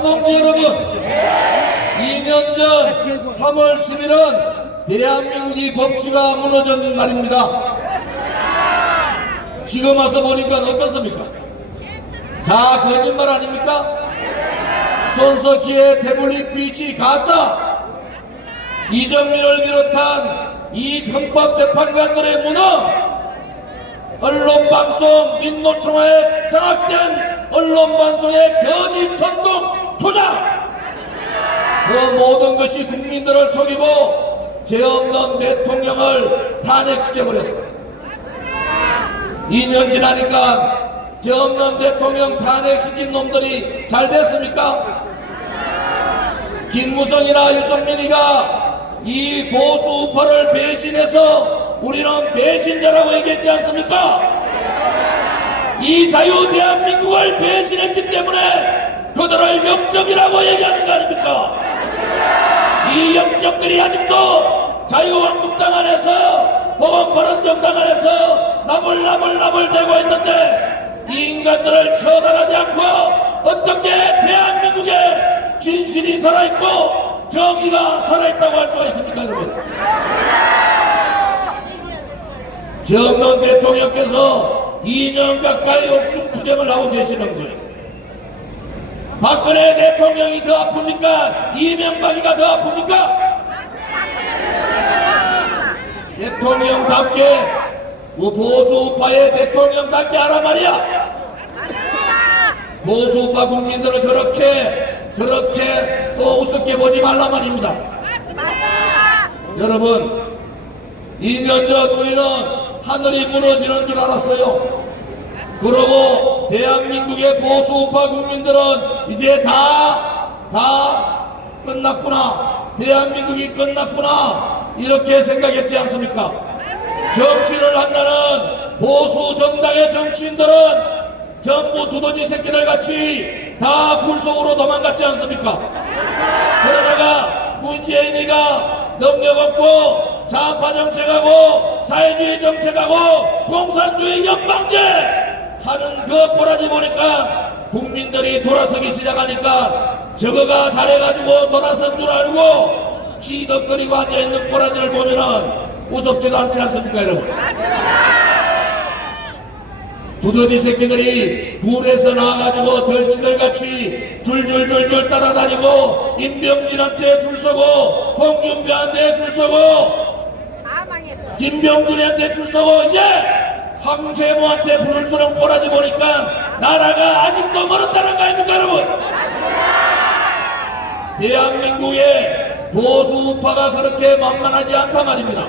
남동지 여러분, 2년 전 3월 10일은 대한민국이 법치가 무너진 날입니다. 지금 와서 보니까 어떻습니까? 다 거짓말 아닙니까? 손석희의 태블릿 빛이 가짜, 이정민을 비롯한 이 헌법재판관들의 무능, 언론방송 민노총에 장악된 언론방송의 거짓 선동 조작, 그 모든 것이 국민들을 속이고 죄 없는 대통령을 탄핵시켜버렸습니다. 2년 지나니까 죄 없는 대통령 탄핵시킨 놈들이 잘 됐습니까? 김무성이나 유승민이가 이 보수 우파를 배신해서 우리는 배신자라고 얘기했지 않습니까? 이 자유 대한민국을 배신했기 때문에 그들을 역적이라고 얘기하는 거 아닙니까? 이 역적들이 아직도 자유한국당 안에서 보건바른정당 안에서 나불나불 대고 있는데 이 인간들을 처단하지 않고 어떻게 대한민국에 진실이 살아있고 정의가 살아있다고 할 수가 있습니까, 여러분? 죄 없는 대통령께서 2년 가까이 옥중투쟁을 하고 계시는 거예요. 박근혜 대통령이 더 아픕니까? 이명박이가 더 아픕니까? 대통령답게, 보수우파의 대통령답게 하란 말이야. 보수우파 국민들을 그렇게 또 우습게 보지 말라 말입니다. 여러분, 2년 전 우리는 하늘이 무너지는 줄 알았어요. 그러고 대한민국의 보수우파 국민들은 이제 다 끝났구나, 대한민국이 끝났구나, 이렇게 생각했지 않습니까? 정치를 한다는 보수 정당의 정치인들은 전부 두더지 새끼들 같이 다 굴속으로 도망갔지 않습니까? 그러다가 문재인이가 능력 없고 좌파 정책하고 사회주의 정책하고 공산주의 연방제 하는 그 꼬라지 보니까 국민들이 돌아서기 시작하니까 저거가 잘해가지고 돌아선 줄 알고 기덕거리고 앉아있는 꼬라지를 보면은 무섭지도 않지 않습니까, 여러분? 두더지 새끼들이 굴에서 나와가지고 덜치들같이 줄줄줄줄 따라다니고 임병진한테 줄서고 홍준표한테 줄서고 김병준한테 줄서고 이제 황세모한테 부를수록 꼬라지 보니까 나라가 아직도 멀었다는 거 아닙니까, 여러분? 대한민국의 보수 우파가 그렇게 만만하지 않단 말입니다.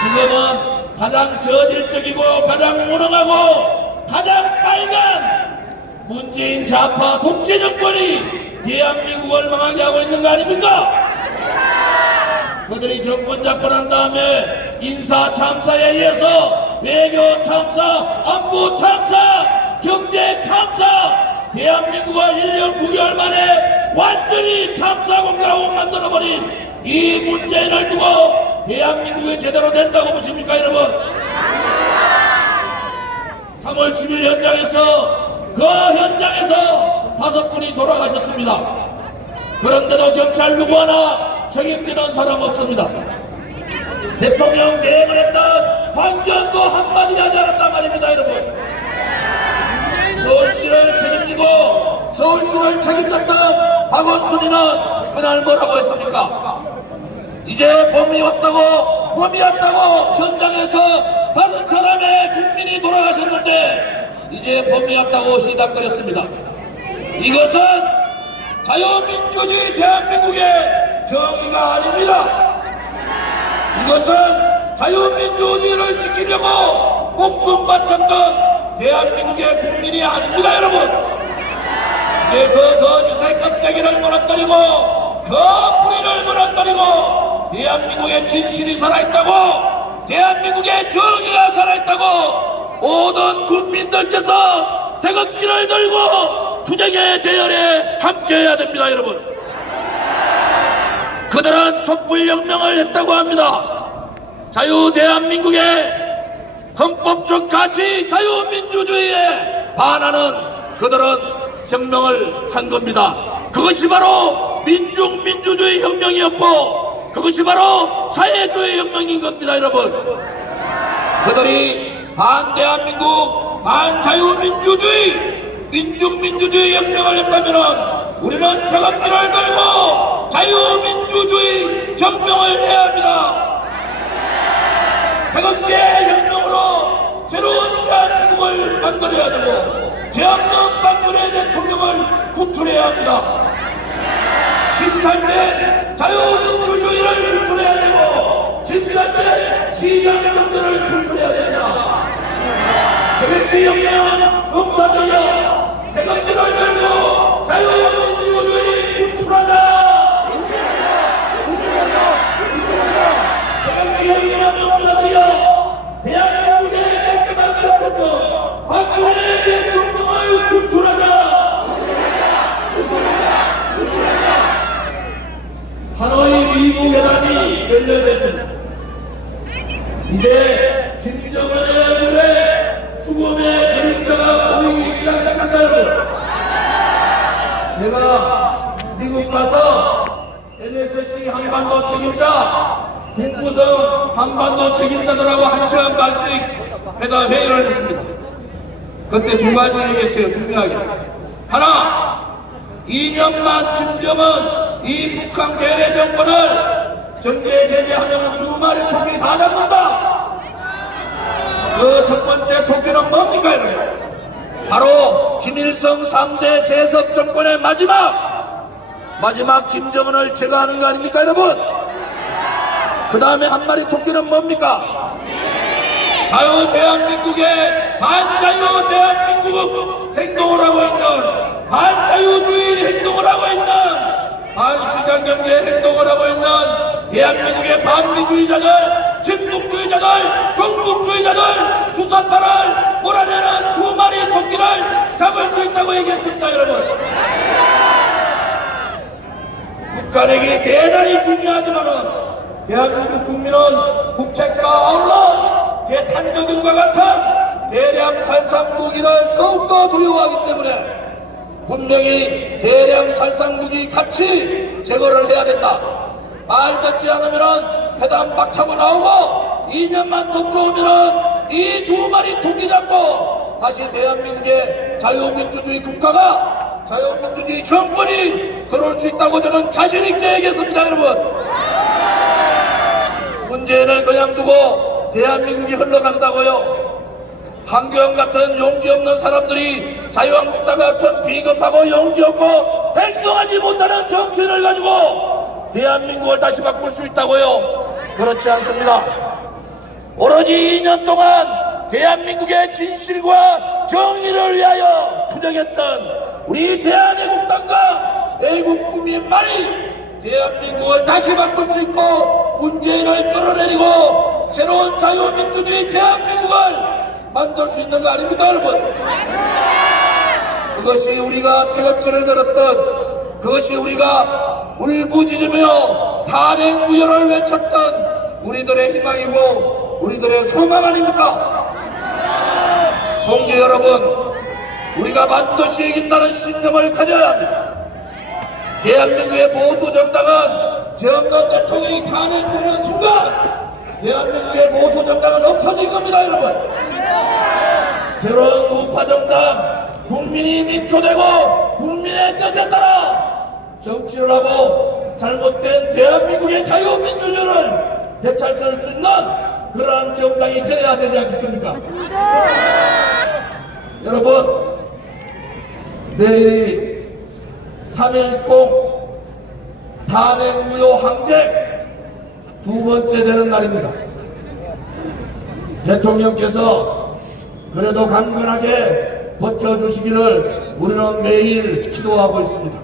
지금은 가장 저질적이고 가장 무능하고 가장 빨간 문재인 좌파 독재 정권이 대한민국을 망하게 하고 있는 거 아닙니까? 그들이 정권 잡고 난 다음에 인사 참사에 의해서 외교 참사, 안보 참사, 경제 참사, 대한민국을 1년 9개월 만에 완전히 참사 공화국 만들어버린 이 문재인을 두고 대한민국이 제대로 된다고 보십니까, 여러분? 3월 10일 현장에서 5분이 돌아가셨습니다. 그런데도 경찰 누구 하나 책임지는 사람 없습니다. 대통령 대행을 했던 황교안도 한마디 하지 않았단 말입니다, 여러분. 서울시를 책임졌던 박원순이는 그날 뭐라고 했습니까? 이제 봄이 왔다고 현장에서 5사람의 국민이 돌아가셨는데 이제 봄이 왔다고 시닥거렸습니다. 이것은 자유민주주의 대한민국의 정의가 아닙니다. 이것은 자유민주주의를 지키려고 목숨 바쳤던 대한민국의 국민이 아닙니다, 여러분. 이제 그 거짓의 껍데기를 무너뜨리고 그 뿌리를 무너뜨리고 대한민국의 진실이 살아있다고, 대한민국의 정의가 살아있다고 모든 국민들께서 태극기를 들고 투쟁의 대열에 함께해야 됩니다, 여러분. 그들은 촛불혁명을 했다고 합니다. 자유 대한민국의 헌법적 가치 자유민주주의에 반하는 그들은 혁명을 한 겁니다. 그것이 바로 민주주의 혁명이었고 그것이 바로 사회주의 혁명인 겁니다. 여러분, 그들이 반대한민국 반자유민주주의 민주주의 혁명을 했다면 우리는 태극기를 들고 자유민주주의 혁명을 해야 합니다. 태극기의 혁명으로 새로운 대한민국을 만들어야 되고 죄 없는 박근혜 대통령을 구출해야 합니다. 심판된 자유민주주의를 구출해야 되고 심판된 시장경제를 구출해야 됩니다. 태극기 혁명 응사들여 태극기를 들고 자유민주주의 구출하자. 태극기 혁명 응사들여 대한민국의 깨끗한 대통령 박근혜 대통령을 구출하자. 하노이 미국 회담이 결렬됐습니다. 이제 김정은의 얼굴에 죽음의 그림자가 보이기 시작했습니다. 여러분, 제가 미국 가서 NSC 한반도 책임자, 국무성 한반도 책임자들하고 1시간 반씩 회담 회의를 했습니다. 그때 두 가지 얘기했어요. 중요하게. 하나, 2년만 김정은 이 북한 괴뢰 정권을 경제 제재하면 두 마리 토끼 다 잡는다. 그 첫 번째 토끼는 뭡니까? 여러분? 바로 김일성 3대 세습 정권의 마지막 김정은을 제거하는 거 아닙니까? 여러분, 그 다음에 한 마리 토끼는 뭡니까? 자유 대한민국의 반자유 대한민국 행동을 하고 있는 반자유주의 행동을 하고 있는 반시장경제 행동을 하고 있는 대한민국의 반미주의자들, 친북주의자들, 종북주의자들 주사파를 몰아내는 두 마리 토끼를 잡을 수 있다고 얘기했습니다. 여러분, 북한에게 대단히 중요하지만은 대한민국 국민은 국책과 언론, 대탄저균과 같은 대량 살상 무기를 더욱더 두려워하기 때문에 분명히 대량 살상 무기 같이 제거를 해야 된다. 말 듣지 않으면 회담 박차고 나오고 2년만 더 쪼으면 이 두 마리 토끼 잡고 다시 대한민국의 자유민주주의 국가가 자유민주주의 정권이 들어올 수 있다고 저는 자신있게 얘기했습니다. 여러분, 문재인을 그냥 두고 대한민국이 흘러간다고요? 한경 같은 용기 없는 사람들이 자유한국당 같은 비겁하고 용기 없고 행동하지 못하는 정치인을 가지고 대한민국을 다시 바꿀 수 있다고요? 그렇지 않습니다. 오로지 2년 동안 대한민국의 진실과 정의를 위하여 투쟁했던 우리 대한애국당과 애국 국민만이 대한민국을 다시 바꿀 수 있고 문재인을 끌어내리고 새로운 자유민주주의 대한민국을 만들 수 있는 거 아닙니까? 여러분, 그것이 우리가 태극기를 들었던, 그것이 우리가 울부짖으며 탄핵무효를 외쳤던 우리들의 희망이고 우리들의 소망 아닙니까? 동지 여러분, 우리가 반드시 이긴다는 신념을 가져야 합니다. 대한민국의 보수 정당은 죄 없는 대통령이 탄핵되는 순간 대한민국의 보수 정당은 없어진 겁니다. 여러분, 새로운 우파 정당, 국민이 민초되고 국민의 뜻에 따라 정치를 하고 잘못된 대한민국의 자유민주주의를 되찾을 수 있는 그러한 정당이 되어야 되지 않겠습니까? 여러분, 내일이 3.1통 탄핵무효 항쟁 두 번째 되는 날입니다. 대통령께서 그래도 강건하게 버텨주시기를 우리는 매일 기도하고 있습니다.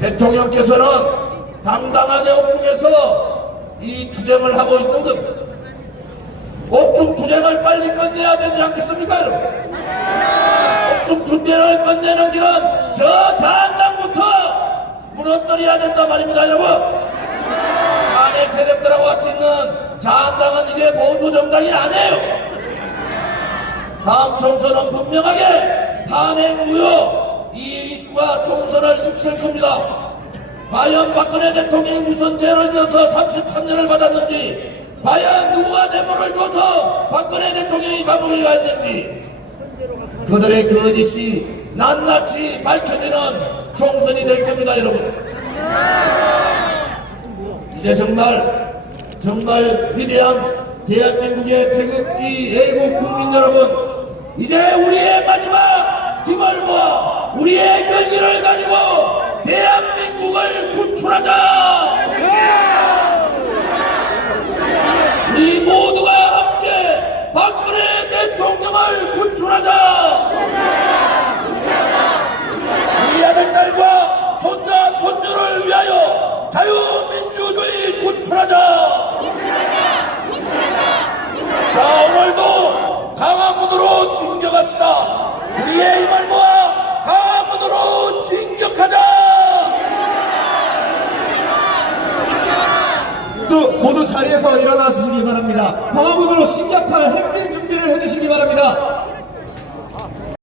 대통령께서는 당당하게 옥중에서 이 투쟁을 하고 있는 겁니다. 옥중 투쟁을 빨리 끝내야 되지 않겠습니까, 여러분? 옥중 투쟁을 끝내는 길은 저 자한당부터 무너뜨려야 된단 말입니다. 여러분, 탄핵 세력들하고 같이 있는 자한당은 이제 보수 정당이 아니에요. 다음 총선은 분명하게 탄핵 무효, 이 이슈가 총선을 시킬 겁니다. 과연 박근혜 대통령이 무슨 죄를 지어서 33년을 받았는지, 과연 누가 뇌물을 줘서 박근혜 대통령이 감옥에 가 있는지, 그들의 거짓이 낱낱이 밝혀지는 총선이 될 겁니다, 여러분. 이제 정말 위대한 대한민국의 태극기 애국 국민 여러분, 이제 우리의 마지막 힘을 모아 우리의 결기를 가지고 대한민국을 구출하자. 우리 모두가 함께 박근혜 대통령을 구출하자. 우리 아들, 딸과 손자, 손주를 위하여 자유민주주의 구출하자. 자, 오늘도 강화문으로 진격합시다. 우리의 힘을 모아 강화문으로 진격하자. 모두 자리에서 일어나 주시기 바랍니다. 광화문으로 진격할 행진 준비를 해주시기 바랍니다.